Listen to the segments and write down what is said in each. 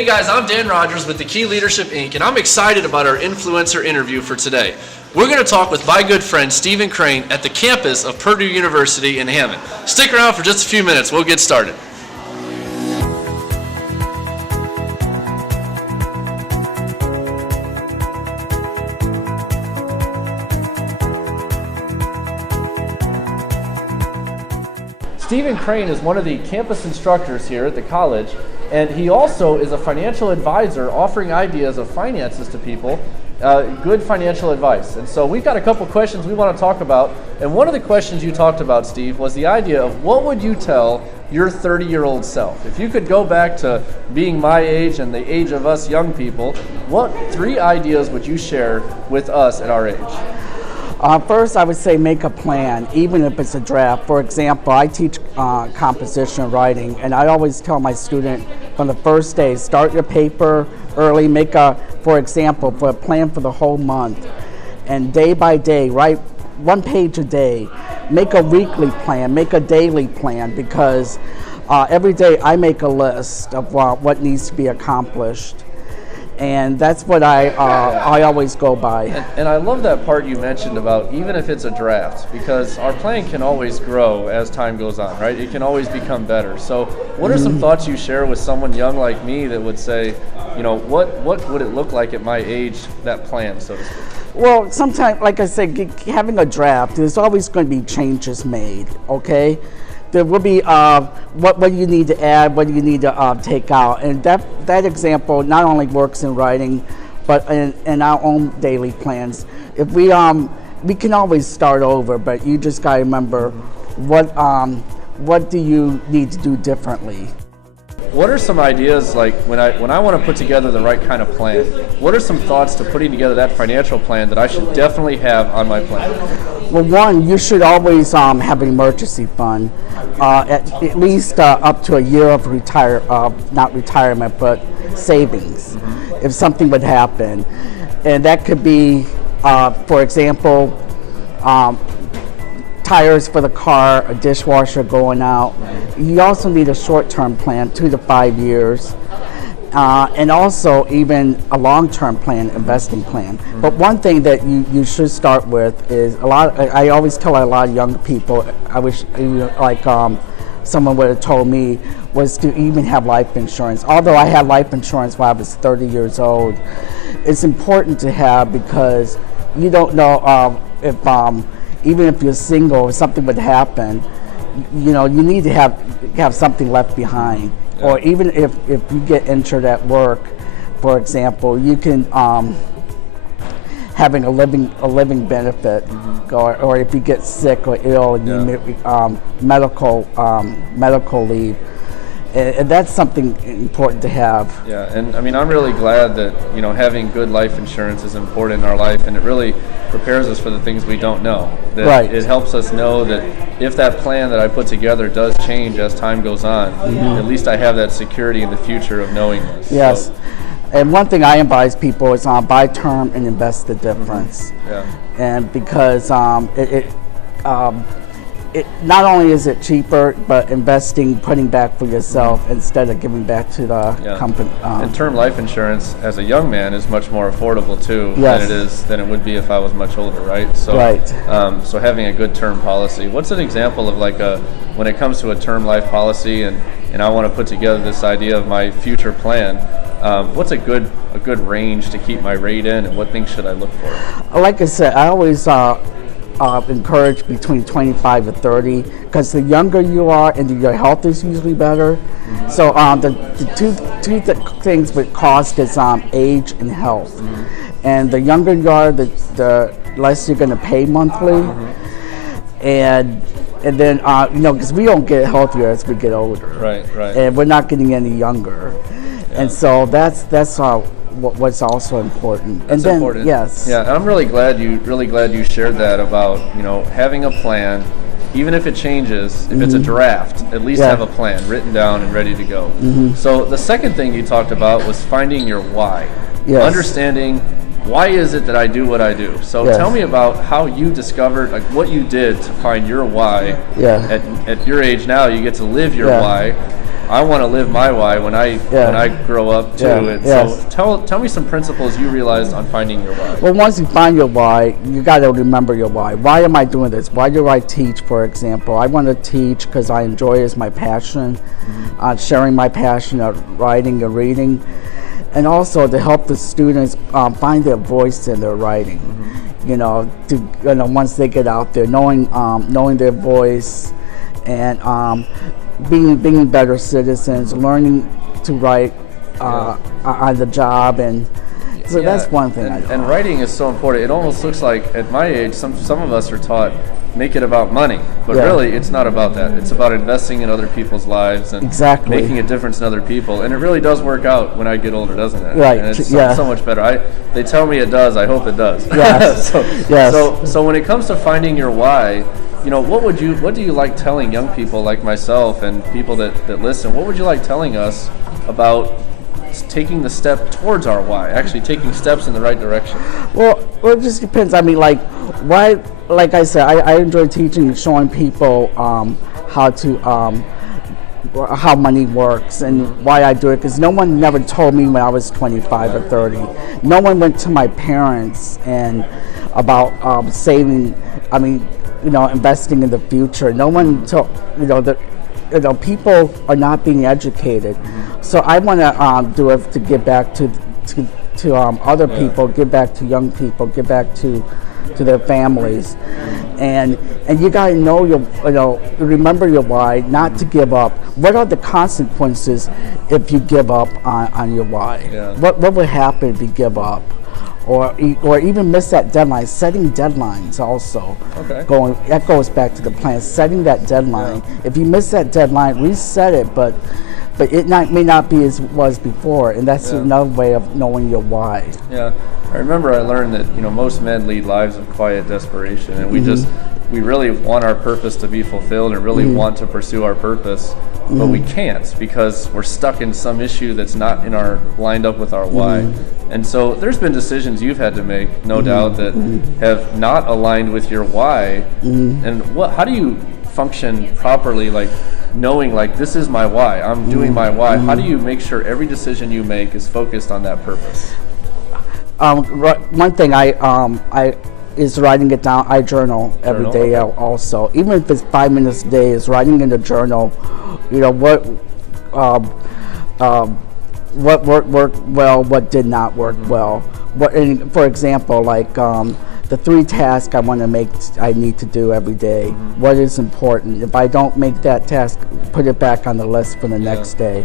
Hey guys, I'm Dan Rodgers with the Key Leadership Inc. and I'm excited about our influencer interview for today. We're going to talk with my good friend Stephen Crain at the campus of Purdue University in Hammond. Stick around for just a few minutes, we'll get started. Stephen Crain is one of the campus instructors here at the college, and he also is a financial advisor offering ideas of finances to people, good financial advice. And so we've got a couple questions we want to talk about, and one of the questions you talked about, Steve, was the idea of what would you tell your 30-year-old self? If you could go back to being my age and the age of us young people, what 3 ideas would you share with us at our age? First, I would say make a plan, even if it's a draft. For example, I teach composition writing, and I always tell my student from the first day, start your paper early, make for example, for a plan for the whole month, and day by day, write 1 page a day. Make a weekly plan, make a daily plan, because every day I make a list of what needs to be accomplished. And that's what I always go by. And I love that part you mentioned about even if it's a draft, because our plan can always grow as time goes on, right? It can always become better. So what are some thoughts you share with someone young like me that would say, you know, what would it look like at my age, that plan, so to speak? Well, sometimes, like I said, having a draft, there's always going to be changes made, okay? There will be what do you need to add, what do you need to take out, and that example not only works in writing, but in our own daily plans. If we can always start over, but you just got to remember what do you need to do differently. What are some ideas, like when I want to put together the right kind of plan? What are some thoughts to putting together that financial plan that I should definitely have on my plan? Well, one, you should always have an emergency fund, at least up to a year of not retirement, but savings, if something would happen. And that could be, for example, tires for the car, a dishwasher going out. You also need a short-term plan, 2 to 5 years. And also even a long-term plan, investing plan. But one thing that you should start with is I always tell a lot of young people, I wish someone would have told me, was to even have life insurance. Although I had life insurance when I was 30 years old, it's important to have, because you don't know if even if you're single, if something would happen, you know, you need to have something left behind. Yeah. Or even if you get injured at work, for example, you can having a living benefit, or if you get sick or ill, you need medical leave. And that's something important to have. Yeah, and I mean, I'm really glad that, you know, having good life insurance is important in our life, and it really prepares us for the things we don't know. That right. It helps us know that if that plan that I put together does change as time goes on, at least I have that security in the future of knowing this. Yes. So, and one thing I advise people is buy term and invest the difference. Yeah. And because it not only is it cheaper, but investing, putting back for yourself instead of giving back to the company. And term life insurance as a young man is much more affordable too than it would be if I was much older, right? So, right. So having a good term policy. What's an example of when it comes to a term life policy, and I want to put together this idea of my future plan? What's a good range to keep my rate in, and what things should I look for? Like I said, I always encourage between 25 to 30, because the younger you are and your health is usually better. So the two things with cost is age and health. And the younger you are, the less you're going to pay monthly. And then because we don't get healthier as we get older. Right. And we're not getting any younger. Yeah. And so that's what's also important. That's important. Yes. Yeah, and I'm really glad you shared that about, you know, having a plan, even if it changes, if it's a draft, at least have a plan written down and ready to go. So the second thing you talked about was finding your why. Yes. Understanding why is it that I do what I do. So tell me about how you discovered, like what you did to find your why. At your age now, you get to live your why. I want to live my why when I grow up too. And so tell me some principles you realized on finding your why. Well, once you find your why, you got to remember your why. Why am I doing this? Why do I teach, for example? I want to teach because I enjoy it as my passion, sharing my passion of writing and reading, and also to help the students find their voice in their writing. Once they get out there, knowing their voice, and being better citizens, learning to write on the job, and so that's one thing. And writing is so important. It almost looks like at my age, some of us are taught make it about money, but really it's not about that. It's about investing in other people's lives and making a difference in other people. And it really does work out when I get older, doesn't it? Right. And it's so much better. They tell me it does. I hope it does. Yes. So when it comes to finding your why, what do you like telling young people like myself and people that listen? What would you like telling us about taking the step towards our why, actually taking steps in the right direction? Well, it just depends. I mean, why? Like I said, I enjoy teaching and showing people how money works and why I do it, because no one never told me when I was 25 or 30. No one went to my parents and about saving. I mean, investing in the future. No one told, people are not being educated. So I want to do it to give back to other people, give back to young people, give back to their families, and you gotta remember your why, not to give up. What are the consequences if you give up on your why? What would happen if you give up? Or even miss that deadline. Setting deadlines also. That goes back to the plan. Setting that deadline. If you miss that deadline, reset it. But it may not be as it was before, and that's another way of knowing your why. Yeah, I remember I learned that most men lead lives of quiet desperation, and we really want our purpose to be fulfilled and really want to pursue our purpose, but we can't because we're stuck in some issue that's not lined up with our why. And so there's been decisions you've had to make, no doubt, that have not aligned with your why. And how do you function properly, knowing this is my why, I'm doing my why? How do you make sure every decision you make is focused on that purpose? One thing I is writing it down. I journal every day also. Even if it's 5 minutes a day, is writing in the journal, what worked well, what did not work well. For example, the 3 tasks I need to do every day. What is important? If I don't make that task, put it back on the list for the next day.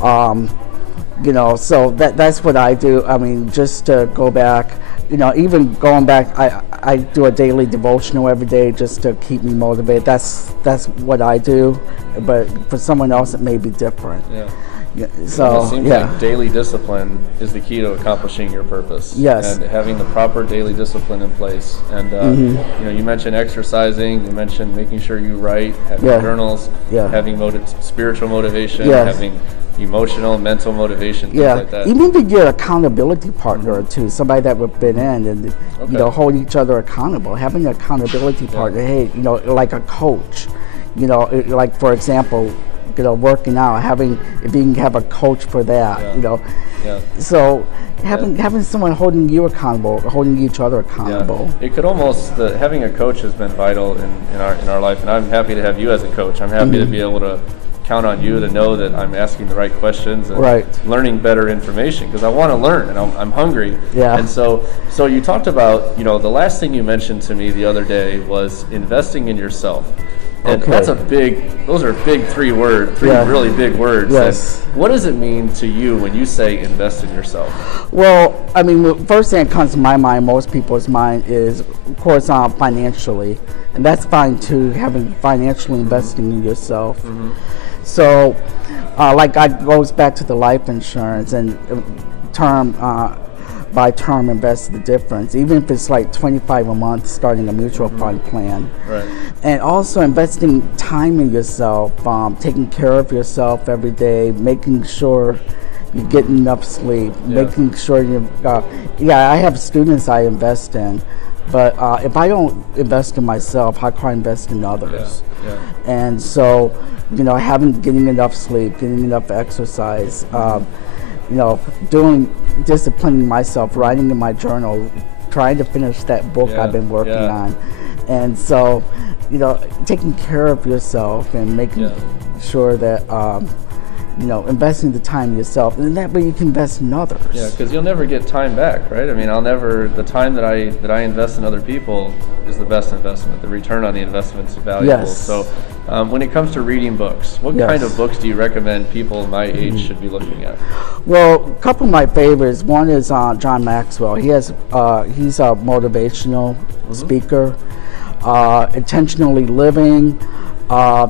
So that's what I do. I mean, just to go back, even going back, I do a daily devotional every day just to keep me motivated. That's what I do, but for someone else it may be different. So it seems like daily discipline is the key to accomplishing your purpose. Yes. And having the proper daily discipline in place. And you mentioned exercising. You mentioned making sure you write, having journals, having spiritual motivation, having emotional, mental motivation, things like that. Even to get an accountability partner or two, somebody that would fit in and hold each other accountable. Having an accountability partner, like a coach. For example, working out, if you can have a coach for that, So having someone holding you accountable, holding each other accountable. It could almost, having a coach has been vital in our life, and I'm happy to have you as a coach. I'm happy to be able to count on you to know that I'm asking the right questions and learning better information, because I want to learn and I'm hungry. And so you talked about, the last thing you mentioned to me the other day was investing in yourself. And those are big three really big words. Yes. And what does it mean to you when you say invest in yourself? Well, I mean, the first thing that comes to my mind, most people's mind, is, of course, financially. And that's fine too, financially investing in yourself. So, it goes back to the life insurance and by term invest the difference, even if it's $25 a month, starting a mutual fund plan. And also investing time in yourself, taking care of yourself every day, making sure you get enough sleep, making sure I have students I invest in, but if I don't invest in myself, how can I invest in others? And so getting enough sleep, getting enough exercise, disciplining myself, writing in my journal, trying to finish that book I've been working on. And so, taking care of yourself and making sure that, investing the time in yourself, and that way you can invest in others. Yeah, because you'll never get time back, right? I mean, the time that I invest in other people is the best investment. The return on the investment is valuable. Yes. So when it comes to reading books, what kind of books do you recommend people my age should be looking at? Well, a couple of my favorites. One is John Maxwell. He's a motivational speaker. Intentionally Living.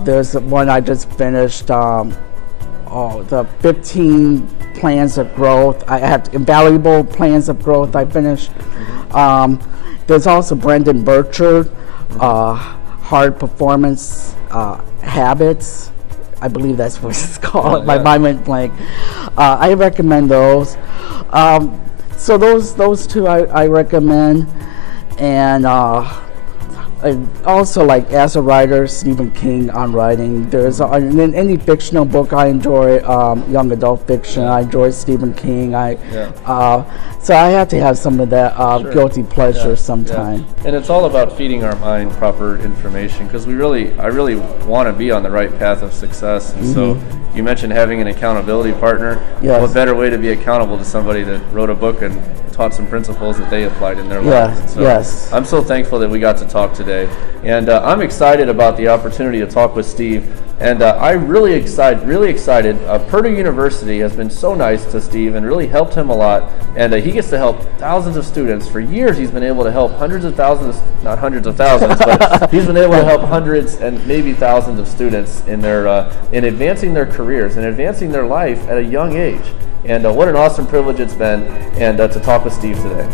There's one I just finished. The 15 plans of growth. I have invaluable plans of growth I finished. There's also Brendan Burchard, Hard Performance Habits. I believe that's what it's called. My mind went blank. I recommend those. So those two I recommend. And also, like, as a writer, Stephen King on writing. There's in any fictional book I enjoy, young adult fiction. I enjoy Stephen King. So I have to have some of that guilty pleasure sometime. And it's all about feeding our mind proper information, because I really want to be on the right path of success. And so you mentioned having an accountability partner. Yes. What better way to be accountable to somebody that wrote a book and taught some principles that they applied in their lives? So I'm so thankful that we got to talk today, and I'm excited about the opportunity to talk with Steve. And I'm really excited. Purdue University has been so nice to Steve and really helped him a lot. And he gets to help thousands of students. For years, he's been able to help hundreds of thousands, not hundreds of thousands, but he's been able to help hundreds and maybe thousands of students in in advancing their careers and advancing their life at a young age. And what an awesome privilege it's been, and to talk with Steve today.